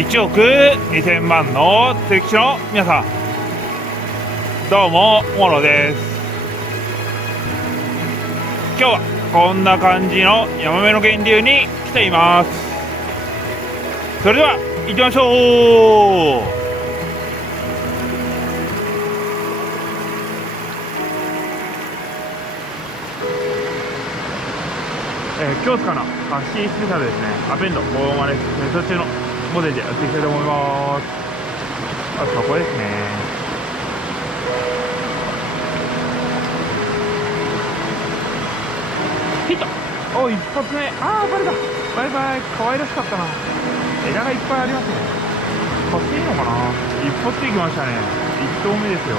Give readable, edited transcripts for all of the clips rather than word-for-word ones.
1億2000万の敵地の皆さん、どうもモロです。今日はこんな感じのヤマメの源流に来ています。それでは行きましょう。今日からハッシースペシャルですね。アベンド大マレステスト中のモデルでやっていきたいと思います。あそこですね。ヒット。お、一発目。あー、バレた。バイバイ。可愛らしかったな。枝がいっぱいありますね。買っていいのかな。一発でいきましたね。一投目ですよ。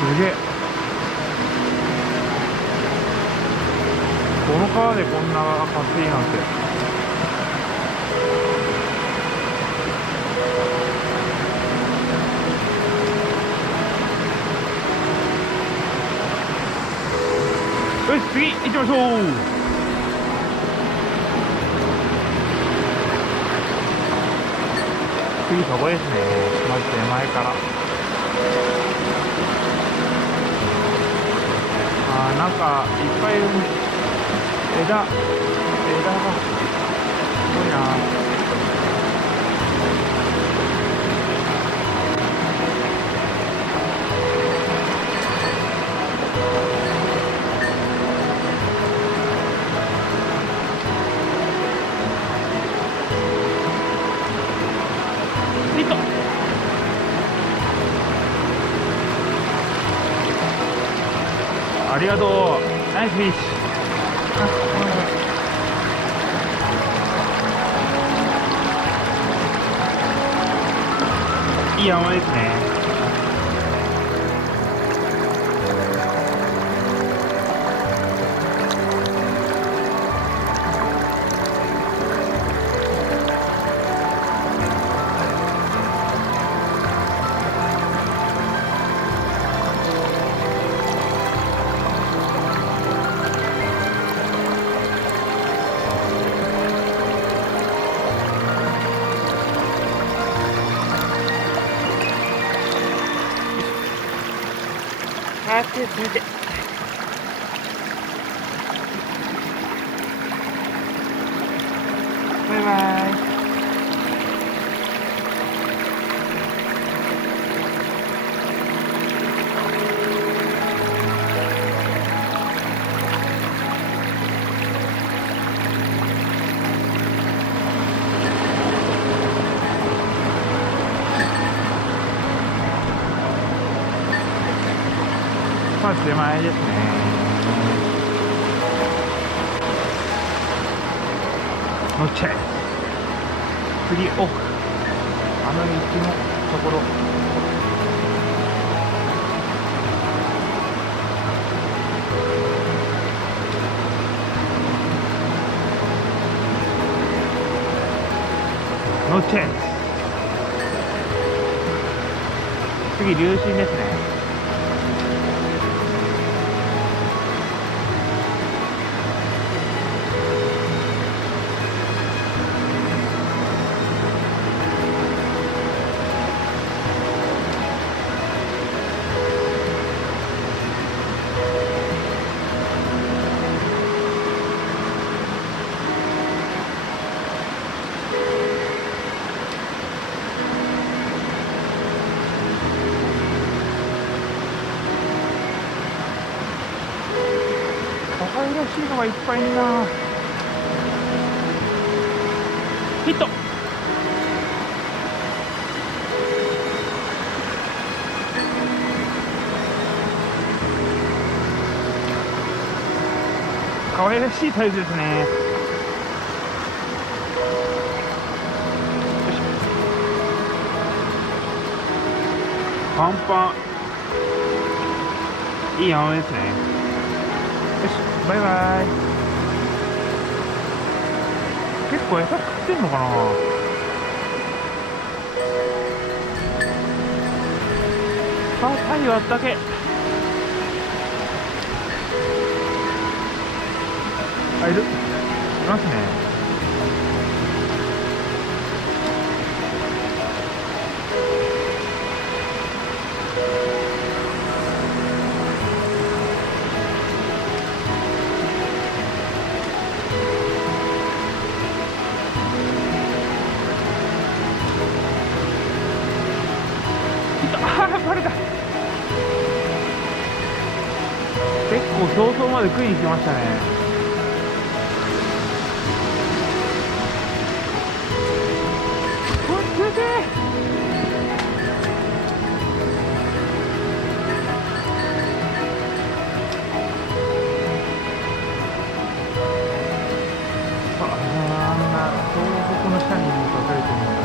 すげえ。この川でこんな買っていいなんて。よし、次行きましょう。次そこですね。まず手前から。なんかいっぱいいる。枝がすごいな。ヒット。ありがとう。ナイスフィッシュ。いい山ですね。手つめて。バイバイ。まず手前ですね。オッケー。次奥。あの道のところ。ノーチェンス。次流進ですね。可愛らしいのがいっぱいいるな。ヒット。可愛らしいタイプですね。パンパン。いい山ですね。よし、バイバイ。結構餌食ってんのかな。あ、太陽あったけ。あ、いる。いますね。ああ、バレた。結構早々まで食いに来ましたね。うわ、すげえ。あんな東北の下にも隠れてるのか。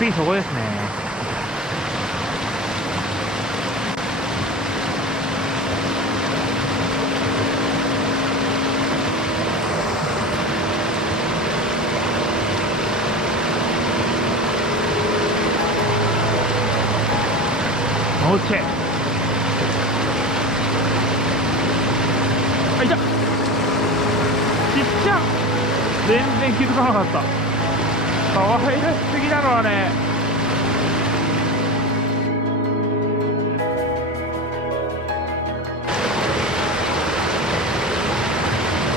次そこですね。オッケー。あ、いた。ちっちゃ。全然気づかなかった。可愛らしすぎだろあれ。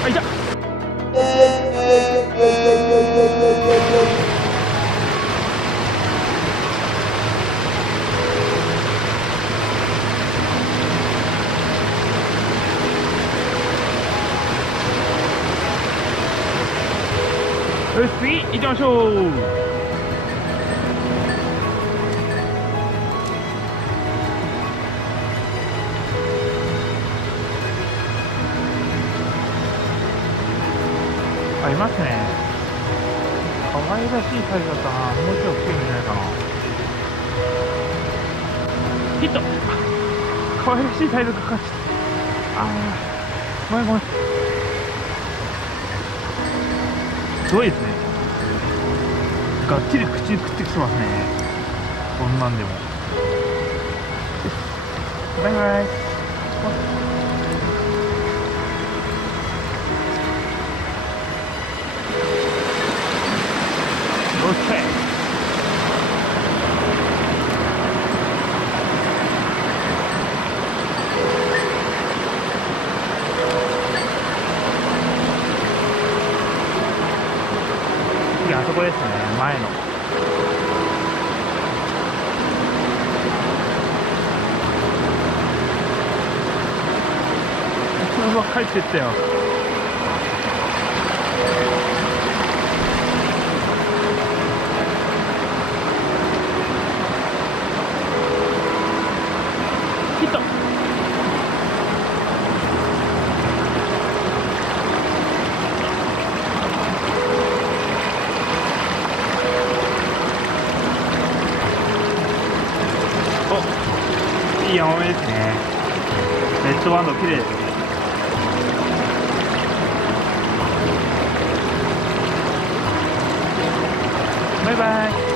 あ、いた。よし、次行きましょう。あ、いますね。可愛らしいサイズだったな。もうちょい大きいのいないかな。ヒット。可愛らしいサイズかかっちゃった。あー、ごめんごめん。すごいですね。がっちり口に食ってきてますね。こんなんでも。バイバイ。オッケー。次あそこですね。前の。うわ、帰ってったよ。ヒット。お、いいヤマメですね。レッドバンド綺麗ですね。バイバイ。